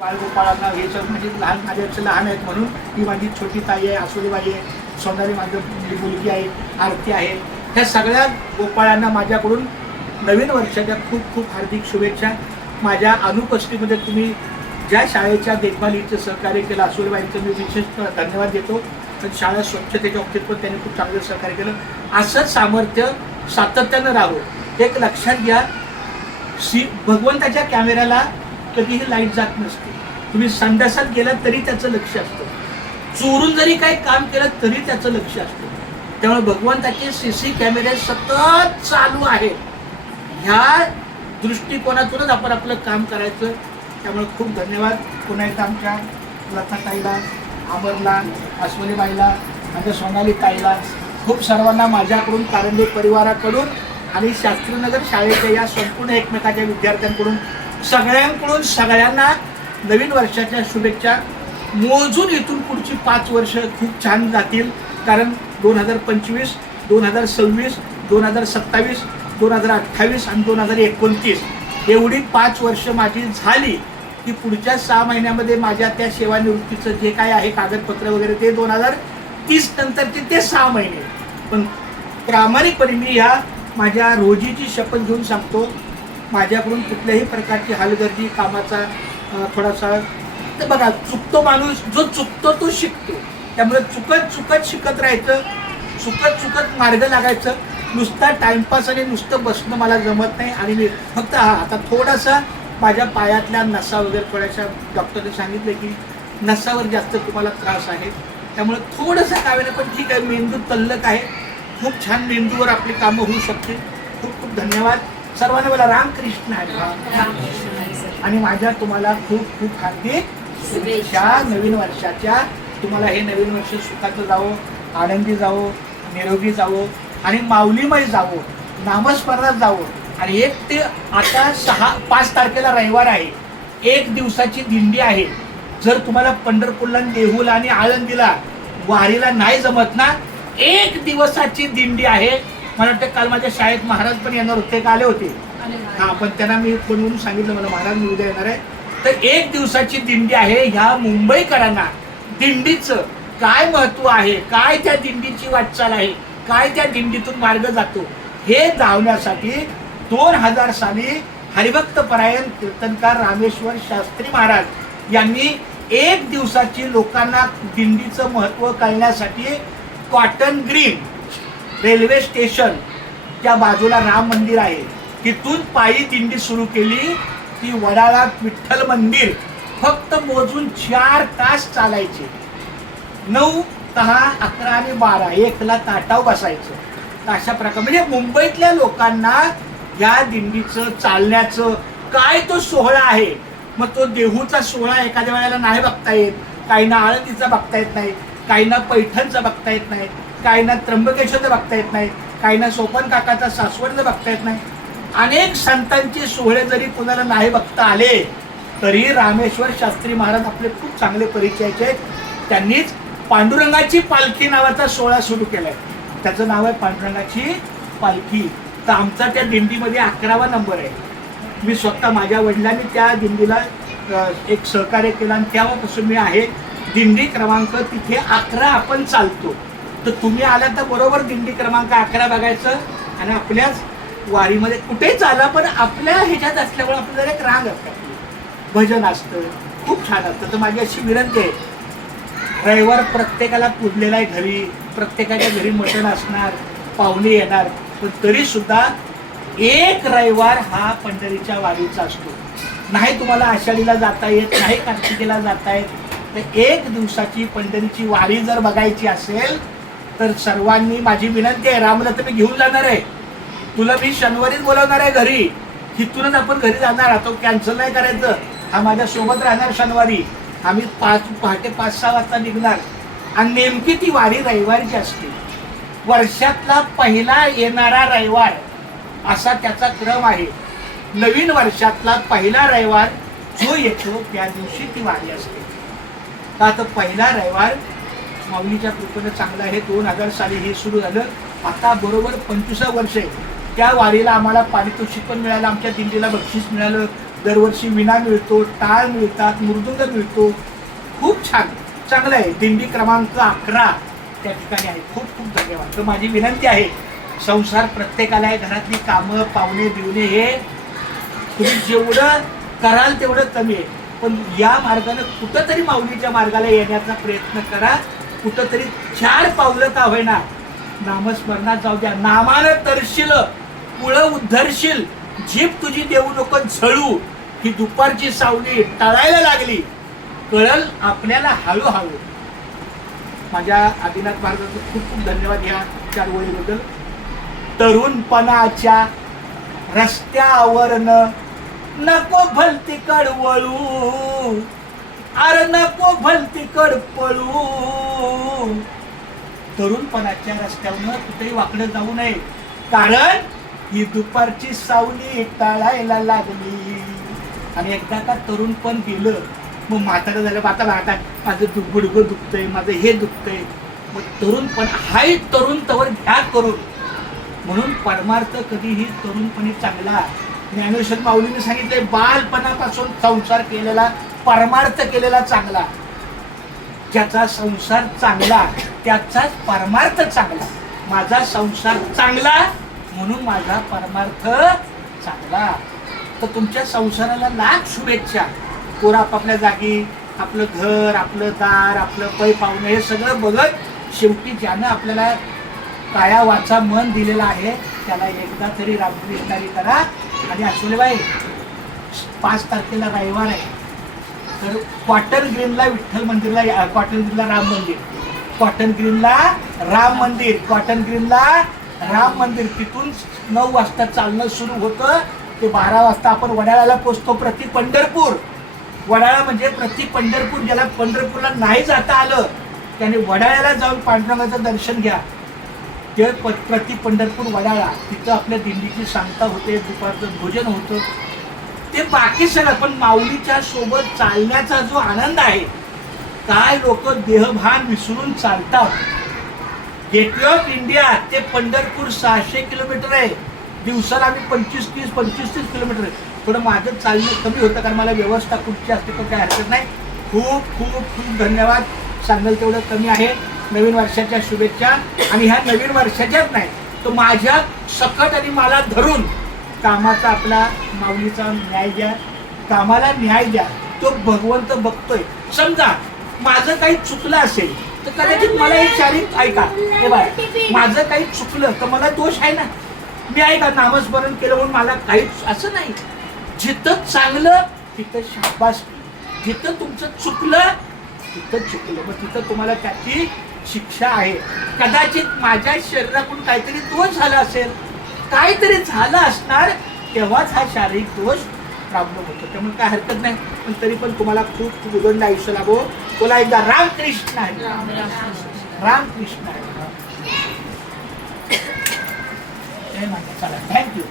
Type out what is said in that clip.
बाळगोपाळांना हे सगळं म्हणजे माझ्यापेक्षा लहान आहेत म्हणून ही माझी छोटी ताई आहे, आसोलीबाई आहे, सोनाली माझी मुलगी आहे, आरती आहे. ह्या सगळ्या गोपाळांना माझ्याकडून नवीन वर्षाच्या खूप खूप हार्दिक शुभेच्छा. माझ्या अनुपस्थितीमध्ये तुम्ही ज्या शाळेच्या देखभालीचं सहकार्य केलं आसोलीबाईंचं मी विशेष धन्यवाद देतो. पण शाळा स्वच्छतेच्या बाबतीत पण त्यांनी खूप चांगलं सहकार्य केलं. असंच सामर्थ्य सातत्यानं राहावं. एक लक्षात घ्या, भगवंताच्या कॅमेऱ्याला कधीही लाईट जात नसते. तुम्ही संडासात गेलात तरी त्याचं लक्ष असतं, चोरून जरी काही काम केलं तरी त्याचं लक्ष असतं. त्यामुळे भगवंताचे सीसी कॅमेरे सतत चालू आहेत. ह्या दृष्टिकोनातूनच आपण आपलं काम करायचं. त्यामुळे खूप धन्यवाद पुन्हा एकदा आमच्या लताताईला, अमरला, अस्वलीबाईला, माझ्या सोनाली ताईला, खूप सर्वांना माझ्याकडून, कारंडे परिवाराकडून आणि शास्त्रीनगर शाळेच्या या संपूर्ण एकमेकाच्या विद्यार्थ्यांकडून सगळ्यांकडून सगळ्यांना नवीन वर्षाच्या शुभेच्छा. मोजून इथून पुढची 5 वर्ष खूप छान जातील. कारण 2025, 2026, 2027, 2028 आणि 2029 एवढी 5 वर्ष माझी झाली की पुढच्या 6 महिन्यामध्ये माझ्या त्या सेवानिवृत्तीचं जे काय आहे कागदपत्र वगैरे ते 2030 नंतरचे ते 6 महिने. पण प्रामाणिकपणे मी ह्या माझ्या रोजीची शपथ घेऊन सांगतो, माझ्याकडून कुठल्याही प्रकारची हलगर्जी कामाचा थोडासा तर बघा, चुकतो माणूस, जो चुकतो तो शिकतो. त्यामुळे चुकत चुकत शिकत राहायचं, चुकत चुकत मार्ग लागायचं. नुसता टाइमपास आणि नुसतं बसणं मला जमत नाही. आणि मी फक्त आता थोडासा माझ्या पायातल्या नसा वगैरे थोड्याशा डॉक्टरने सांगितलं की नसावर जास्त तुम्हाला त्रास आहे. त्यामुळे थोडंसं कावेनं पण ठीक आहे, मेंदू तल्लक आहे. खूप छान मेंदूवर आपली कामं होऊ शकते. खूप खूप धन्यवाद सर्वांना. मला रामकृष्ण आहे आणि माझ्या तुम्हाला खूप खूप हार्दिक शुभेच्छा नवीन वर्षाच्या. तुम्हाला हे नवीन वर्ष सुखाचं जावो, आनंदी जावो, निरोगी जावो आणि माऊलीमय जावो, नामस्मरणात जावो. आणि 1 ते आता 5 तारखेला रविवार आहे, 1 दिवसाची दिंडी आहे. जर तुम्हाला पंढरपूरला, देहूला आणि आळंदीला वारीला नाही जमत ना, 1 दिवसाची दिंडी आहे. मला वाटतं काल माझ्या शाळेत महाराज पण येणार होते, का आले होते? हा, पण त्यांना मी फोन करून सांगितलं मला महाराज मी उद्या येणार आहे. तर 1 दिवसाची दिंडी आहे. ह्या मुंबईकरांना दिंडीचं काय महत्व आहे, काय त्या दिंडीची वाटचाल आहे, काय त्या दिंडीतून मार्ग जातो हे जाणण्यासाठी 2000 साली हरिभक्त परायण कीर्तनकार रामेश्वर शास्त्री महाराज यांनी 1 दिवसाची लोकांना दिंडीचं महत्व कळण्यासाठी कॉटन ग्रीन रेल्वे स्टेशन त्या बाजूला राम मंदिर आहे, तिथून पायी दिंडी सुरू केली. ती वडाळा विठ्ठल मंदिर फक्त मोजून 4 तास चालायचे. 9, 10, 11 आणि 12 1ला ताटाव बसायचं. अशा प्रकारे म्हणजे मुंबईतल्या लोकांना या दिंडीचं चालण्याचं काय तो सोहळा आहे. मग तो देहूचा सोहळा एखाद्या वेळेला नाही बघता येत, काहींना आळंदीचा बघता येत नाही, काहींना पैठणचा बघता येत नाही, काहींना त्र्यंबकेश्वरचा बघता येत नाही, काहींना सोपन काकाचा सासवडचं बघता येत नाही. अनेक संतांचे सोहळे जरी कुणाला नाही बघता आले तरी रामेश्वर शास्त्री महाराज आपले खूप चांगले परिचयाचे आहेत. त्यांनीच पांडुरंगाची पालखी नावाचा सोहळा सुरू केलाय. त्याचं नाव आहे पांडुरंगाची पालखी. तर आमचा त्या दिंडीमध्ये 11वा नंबर आहे. मी स्वतः माझ्या वडिलांनी त्या दिंडीला एक सहकार्य केलं आणि तेव्हापासून मी आहे. दिंडी क्रमांक तिथे 11 आपण चालतो. तर तुम्ही आला तर बरोबर दिंडी क्रमांक 11 बघायचं आणि आपल्याच वारीमध्ये कुठेही चाला पण आपल्या ह्याच्यात असल्यामुळे आपल्याला एक रांग असतात, भजन असतं, खूप छान असतं. तर माझी अशी विनंती आहे, रविवार प्रत्येकाला पुजलेला आहे, घरी प्रत्येकाच्या घरी मटण असणार, पाहुणे येणार, पण तरी सुद्धा 1 रविवार हा पंढरीच्या वारीचा असतो. नाही तुम्हाला आषाढीला जाता येत, नाही कार्तिकीला जाता येत, तर 1 दिवसाची पंढरीची वारी जर बघायची असेल तर सर्वांनी माझी विनंती आहे. रामला तर मी घेऊन जाणार आहे, तुला मी शनिवारीच बोलवणार आहे घरी, तिथूनच आपण घरी जाणार. तो कॅन्सल नाही करायचं, हा माझ्या सोबत राहणार शनिवारी. आम्ही पहाटे 5-6 वाजता निघणार आणि नेमकी ती वारी रविवारची असते. वर्षातला पहिला येणारा रविवार असा त्याचा क्रम आहे. नवीन वर्षातला पहिला रविवार जो येतो त्या दिवशी ती वारी असते. का तर पहिला रविवार माऊलीच्या कृपेने चांगला आहे. 2000 साली हे सुरू झालं. आता बरोबर 25 वर्ष आहे. त्या वारीला आम्हाला पारितोषिक पण मिळालं, आमच्या दिंडीला बक्षीस मिळालं, दरवर्षी विणा मिळतो, टाळ मिळतात, मृदुंग मिळतो. खूप छान, चांगलं आहे. दिंडी क्रमांक 11 त्या ठिकाणी आहे. खूप खूप धन्यवाद. तर माझी विनंती आहे, संसार प्रत्येकाला आहे, घरातली कामं पाहुणे बिवणे हे तुम्ही जेवढं कराल तेवढं कमी आहे. पण या मार्गाने कुठंतरी माऊलीच्या मार्गाला येण्याचा प्रयत्न करा. कुठंतरी 4 पावलं का होईना नामस्मरणात जाऊ द्या. नामानं तरशील पुळं उद्धरशील, जीभ तुझी देऊ नको झळू. ही दुपारची सावली टळायला लागली, कळल आपल्याला हळूहळू. माझ्या आदिनाथ महाराजांचं खूप खूप धन्यवाद ह्या 4 ओळीबद्दल. तरुणपणाच्या रस्त्यावरनं नको भलतीकड वळू, अरे नको भलतीकड पळू. तरुणपणाच्या रस्त्यावरनं कुठेही वाकडं जाऊ नये, कारण ही दुपारची सावली टाळायला लागली. आणि एकदा का तरुणपण गेलं, मग म्हातारं झालं, आता माझं गुडघं दुखतंय, माझं हे दुखतंय. मग तरुणपण हाही तरुण तवर घ्या करून. म्हणून परमार्थ कधीही तरुणपणी चांगला. ज्ञानेश्वर माऊलीने सांगितले, बालपणापासून संसार केलेला परमार्थ केलेला चांगला. ज्याचा संसार चांगला त्याचाच परमार्थ चांगला. माझा संसार चांगला म्हणून माझा परमार्थ चांगला. तर तुमच्या संसाराला लाख शुभेच्छा. पोरं आपापल्या जागी, आपलं घर, आपलं दार, आपलं पै पाहुणं हे सगळं बघत शेवटी ज्यानं आपल्याला काया वाचा मन दिलेला आहे त्याला एकदा तरी रामकृष्णारी करा. आणि आसोलेबाई 5 तारखेला रविवार आहे, तर कॉटन ग्रीनला विठ्ठल मंदिरला, कॉटन ग्रीनला राम मंदिर, कॉटन ग्रीनला राम मंदिर, कॉटन ग्रीनला राम मंदिर. तिथून 9 वाजता चालणं सुरू होतं ते 12 वाजता आपण वडाळ्याला पोचतो. प्रति पंढरपूर, वडाळा म्हणजे प्रति पंढरपूर. ज्याला पंढरपूरला नाही जाता आलं त्याने वडाळ्याला जाऊन पांडुरंगाचं दर्शन घ्या. ते प्रति पंढरपूर वडाळा, तिथं आपल्या दिंडीची सांगता होते, दुपारचं भोजन होतं, ते बाकी सगळं. पण माऊलीच्या सोबत चालण्याचा जो आनंद आहे, काय लोक देहभान विसरून चालतात. गेटवे ऑफ इंडिया ते पंढरपूर 600 किलोमीटर आहे. दिवसाला आम्ही 25-30 किलोमीटर आहे. थोडं माझं चालणं कमी होतं कारण मला व्यवस्था कुठची असते तर काही हरकत नाही. खूप खूप खूप धन्यवाद. सांगाल तेवढं कमी आहे. नवीन वर्षाच्या शुभेच्छा. आणि ह्या नवीन वर्षाच्याच नाही तर माझ्या सकट आणि मला धरून कामाचा आपला माऊलीचा न्याय द्या, कामाला न्याय द्या. तो भगवंत बघतोय. समजा माझं काही चुकलं असेल तर कदाचित मला एक शारीरिक ऐका, हे बघा, माझं काही चुकलं तर मला दोष आहे ना. मी ऐका नामस्मरण केलं म्हणून मला काहीच असं नाही. जिथं चांगलं तिथं शाबासकी, जिथं तुमचं चुकलं तिथं चुकलं, मग तिथं तुम्हाला त्याची शिक्षा आहे. कदाचित माझ्या शरीरातून काहीतरी दोष झाला असेल, काहीतरी झालं असणार, तेव्हाच हा शारीरिक दोष प्रॉब्लेम होतो. त्यामुळे काय हरकत नाही. पण तरी पण तुम्हाला खूप खूप उदंड आयुष्य लाभो. बोला एकदा रामकृष्ण आहे, रामकृष्ण आहे. चला, थँक्यू.